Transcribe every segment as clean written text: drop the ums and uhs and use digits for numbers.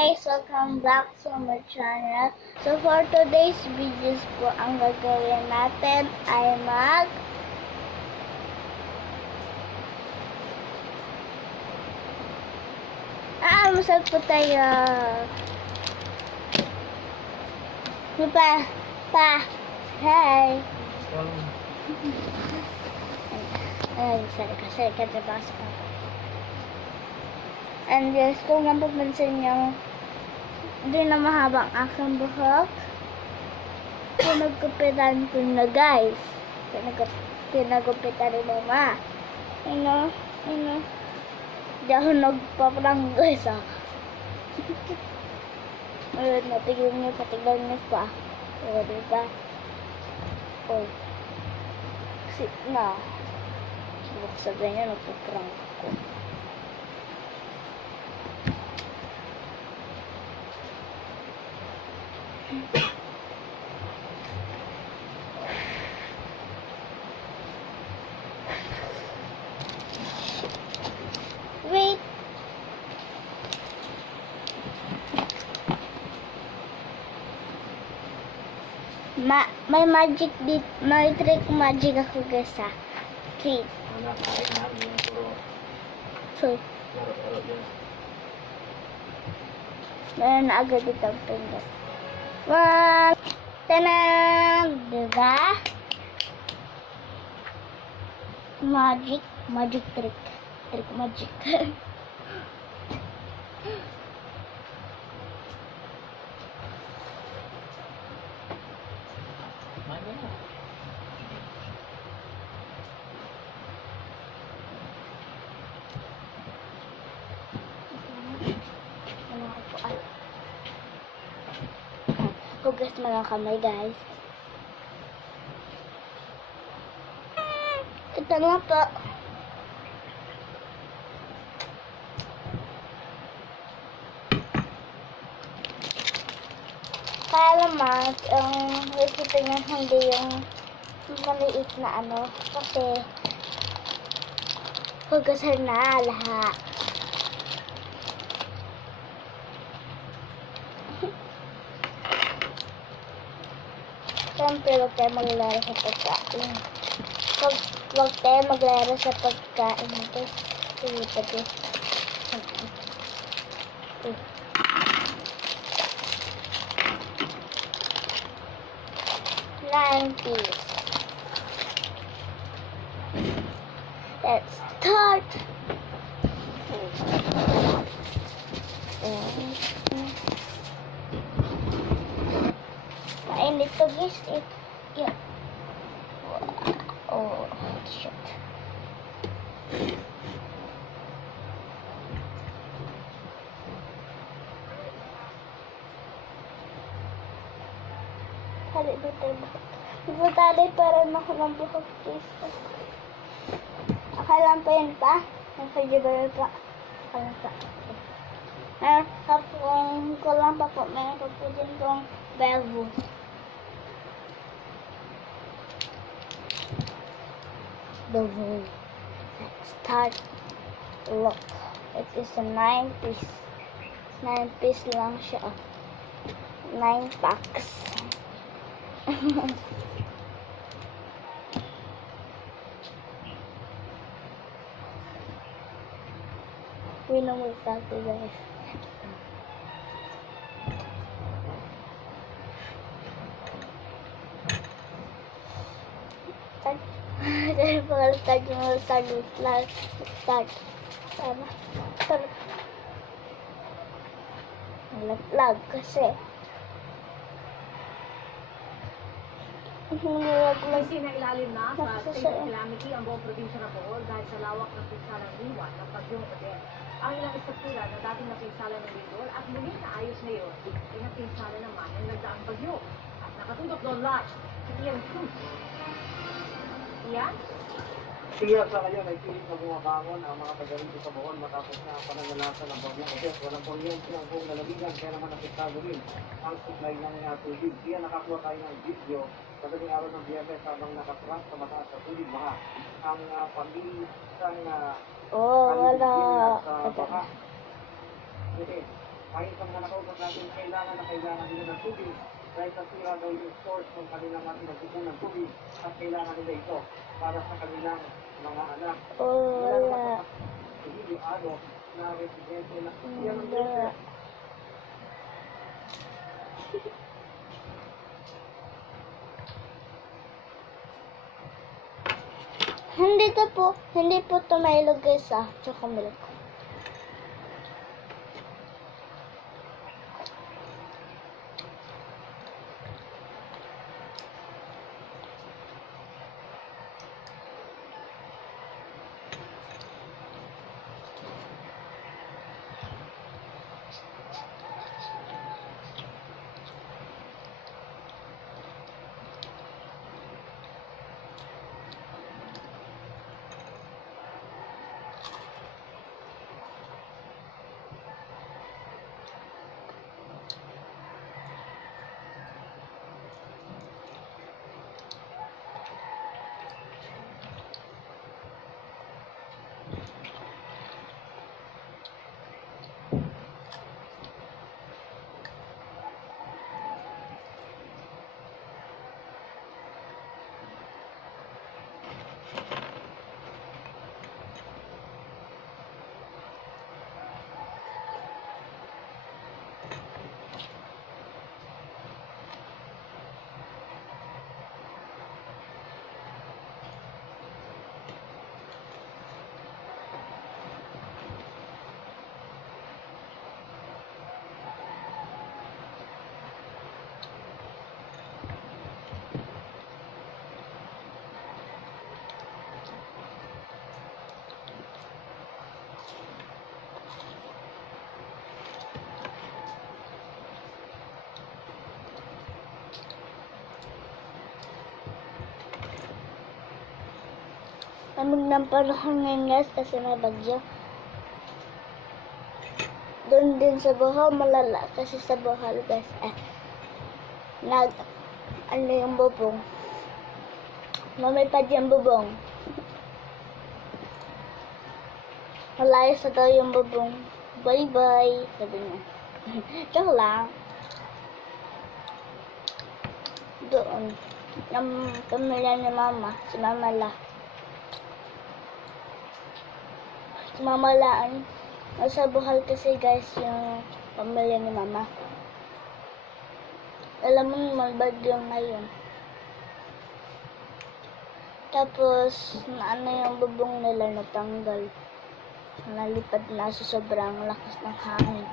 guys! Welcome back to my channel. So for today's videos po, ang gagawin natin ay masal po tayo. Hi! Ay, sorry ka diba sa papa. And guys, kung napapansin nyo, hindi na mahabang aking buhok. Pinagkupitan ko na guys. Pinagupitan ni mama. Ano? Hindi ako nagpaprang guys Ayun, natigil niyo pa. O, diba? O. Sit na. Sabihin niya, nagpaprang ko. Wait. May magic dit, may trick magic ako guys Wait. So. Meron na agad dito ang pindot. Tanang! Diba? Magic trick. Trick magic. Hugas mo lang kamay guys. Ito nga po. Kaya naman, ang recipe niya hindi yung maliit na ano. Kasi hugasan na lahat. Siyempre, huwag tayo maglaro sa pagkain. Huwag tayo maglaro sa pagkain. Ito. 90s. Let's start. Mainit to guys. Yeah. Oh shit. Tali ba tayo? Tali para ako ng buhok guys. Akalang pa yun pa? Nasa-jibber pa. Akalang pa. Kapag ko lang pa po, may kapagin kong velvo. The wool. Let's start. Look. It is a 9 piece. 9 piece lang siya. 9 packs. We know what that is guys. Start. Lag kasi. Kasi na ilalim na sa state of calamity ang buong probinsya ng Bohol dahil sa lawak ng pinsalang iwan ng bagyong Odette. Ang ilang istruktura na dating napinsala ng lindol at muling naayos ngayon ay napinsala naman ng nagdaang bagyo. At nakatutok doon live si Ian Cruz. Ian? Siya sa ngayon ay pilit na bumabangon ang mga taga-rito sa Bohol matapos na pananalasa ng bagyong Odette. Walang kuryente ang buong lalawigan kaya naman napinsalo rin ang supply ng tubig. Kaya nakakuha tayo ng video madaling araw ng Biyernes habang nakatras sa mataas sa tubig baha. Ang pambilisang wala. sa baha. Ayon sa mga nakausap natin, kailangan nila ng tubig dahil sa sira daw yung source ng kanilang pinagkukunan tubig at kailangan nila ito para sa kanilang mga anak. Wala. Hindi ano na residente na yan ang Wala. Hindi po ito mailog guys tsaka milk. Lamig ng panahon ngayon guys kasi may bagyo. Doon din sa Bohol malala kasi sa Bohol guys ano yung bubong. Lumipad yung bubong. Malayo sa daw yung bubong. Bye bye sabi niya. Joke lang. Doon yung pamilya ni mama, si mama la. Mamalaan. Nasa Bohol kasi guys yung pamilya ni mama. Alam mo naman bagyo ngayon. Tapos ano yung bubong nila natanggal. Nalipad na sa sobrang lakas ng hangin.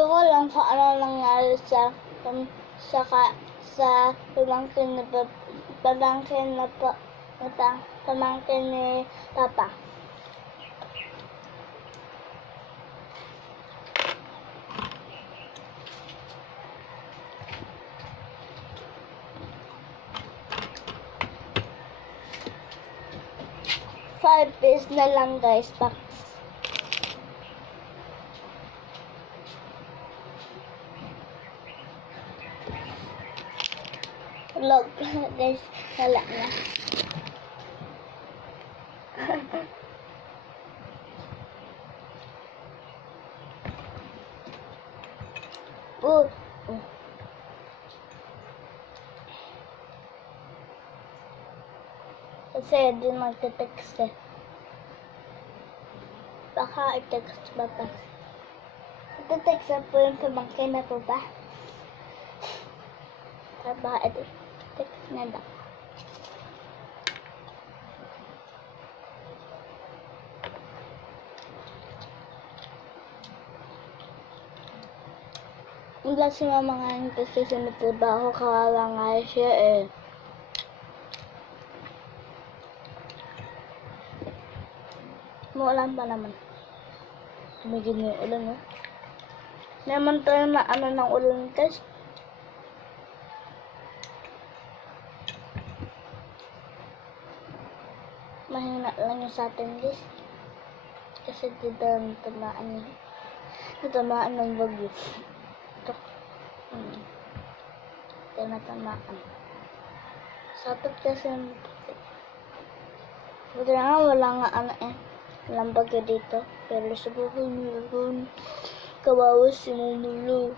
Ito ko lang kung ano nangyari sa pamangkin ni Papa. $5 na lang guys, box. Log guys, wala na. Kasi di magte-text Baka i-text ba pa? Ito-text po yung pamangkin na po ba? Baka ito-text na daw. Wala si mama nga kasi sinatrabaho, kawawa nga siya Muulan pa naman. Tumigil na yung ulan, Naman tayo na ng ulan, guys. Mahina lang yung sa atin, guys. Kasi di daw tamaan Natamaan ng bagyo. Ito. Ito natamaan. Sapit kasi ng puti. Buti na nga, wala nga walang bagyo dito. Pero siguro meron. Kawawa si Mumulo.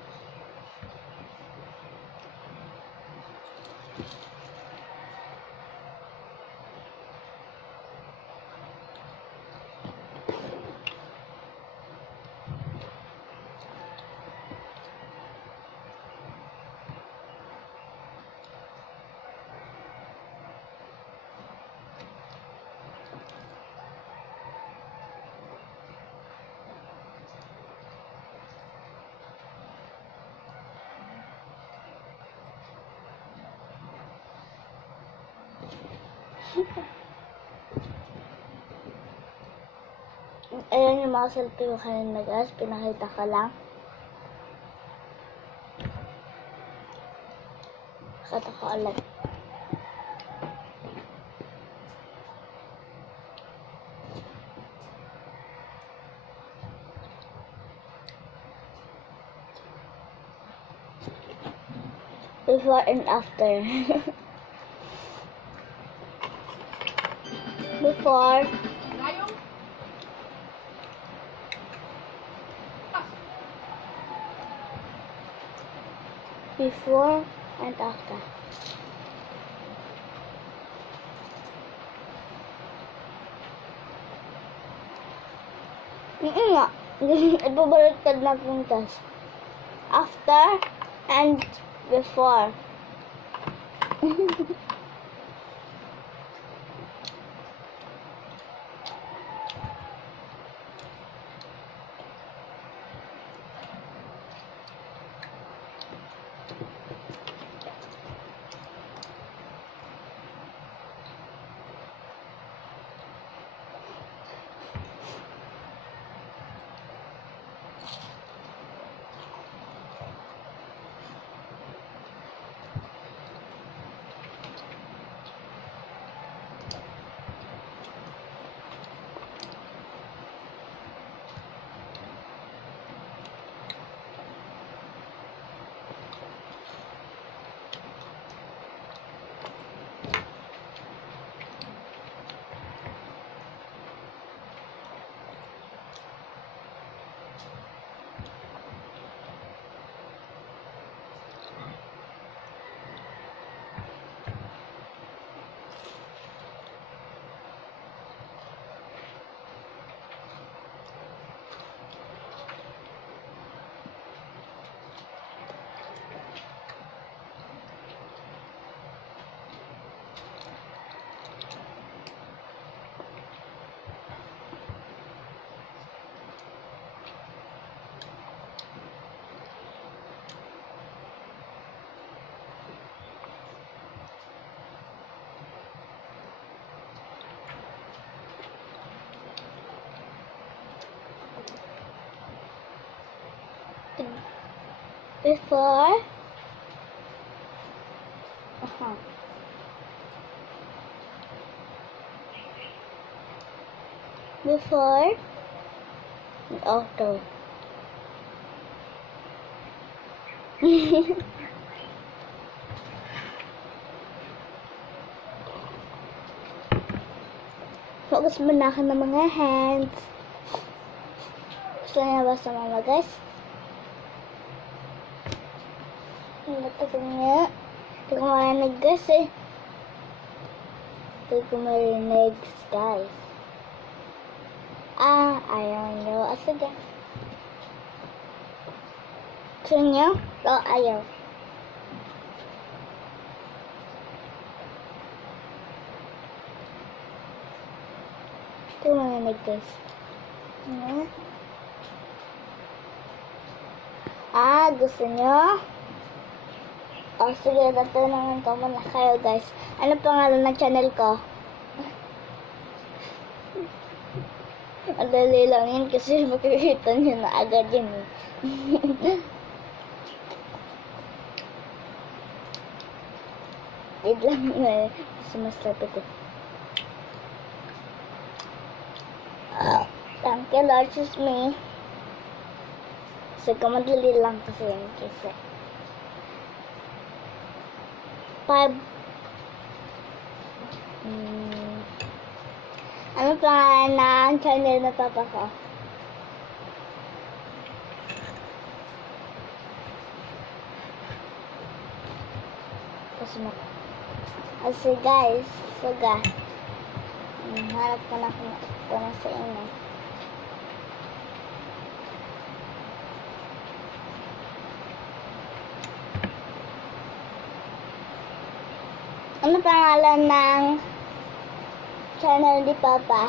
Ayan yung mga selfie ko kanina guys. Pinakita ka lang. Kata ko ulit. Before and after. Before. Before and after. Nga. Ibabaliktad natin guys. After and before. Before. Before and after. Focus muna ako ng mga hands. Gusto niya ba sa mama guys? Ito ko nga. Hindi ko marinig guys eh. Hindi ko marinig guys. Ayaw nyo. Sige. Gusto nyo? Ayaw. Hindi ko marinig guys. Gusto nyo? Sige, tatanungin ko muna kayo guys. Ano pangalan ng channel ko? Madali lang yun kasi makikita nyo na agad yun eh. Wait lang na sumasabi ko. Thank you Lord, excuse me. Kasi kamadali lang kasi yun kasi. 5. Ano pangalan ng channel na papa ko? Kasi guys, harap ko na ito na sa inyo. Ano pangalan ng channel ni Papa?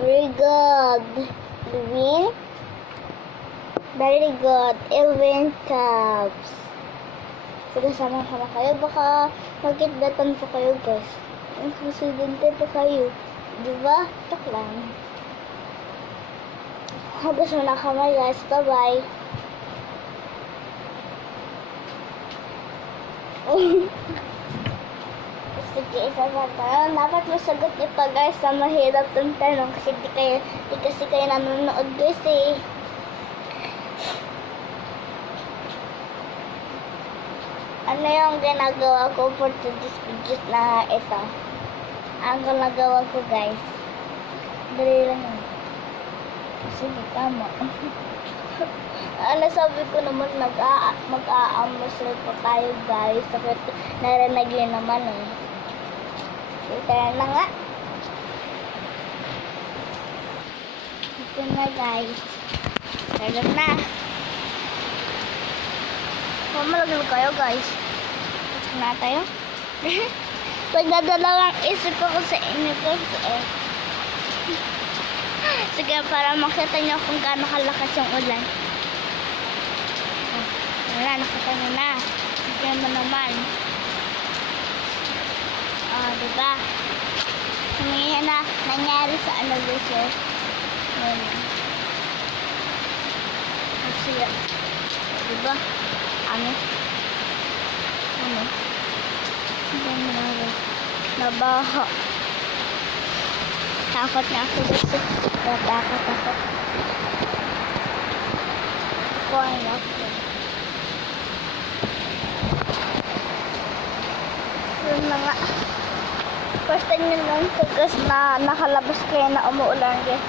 Very good. Elvin? Very good. Elvin Cubs. Sige, sama-sama kayo. Baka magkitbatan po kayo, guys. Presidente po kayo. Diba? Tok lang. Habis mo na kamay, guys. Bye-bye. Sige, isa pa tanong. Dapat masagot ito, guys, sa mahirap ng tanong kasi di kasi kayo nanonood, guys, eh. Ano yung ginagawa ko for today's videos na ito? Ang ginagawa ko, guys. Dali lang yun. Sige, tama. Ano sabi ko naman, mag-aamusal po tayo, guys. Sakit, narinig yun naman, eh. Ito na nga. Ito na, guys. Ito na. Malaglag kayo, guys. Ito na tayo. Pagdadalawang isip ako sa inyo, guys, eh. Sige, para makita nyo kung gaano kalakas yung ulan. Wala, nakita nyo na. Sige mo naman. Diba? Ngayon na nangyari sa ano, guys, eh. Sige. Diba? Ano? Hindi mo na, guys. Nabaho. Takot na ako, guys. Takot ako. Kuhain ako. Yun na nga. First time nyo lang ito, guys, na nakalabas kayo na umuulan, guys.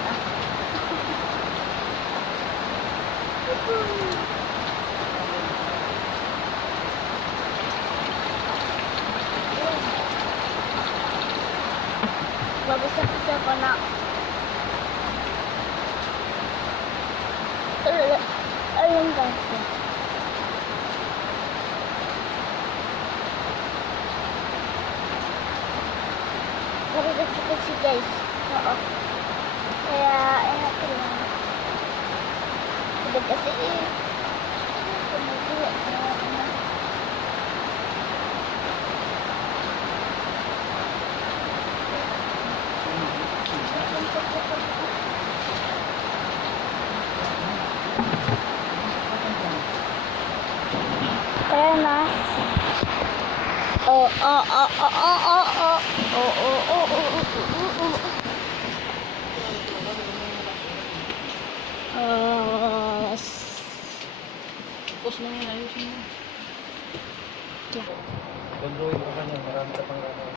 Babasa-basa ko na. Ayun, guys. Babasa kasi, guys. Oo. Kaya, ayun ko lang. Hindi kasi, kaya na. Tapos na yun, ayusin mo. Gagawin ko kanya, marami ka pang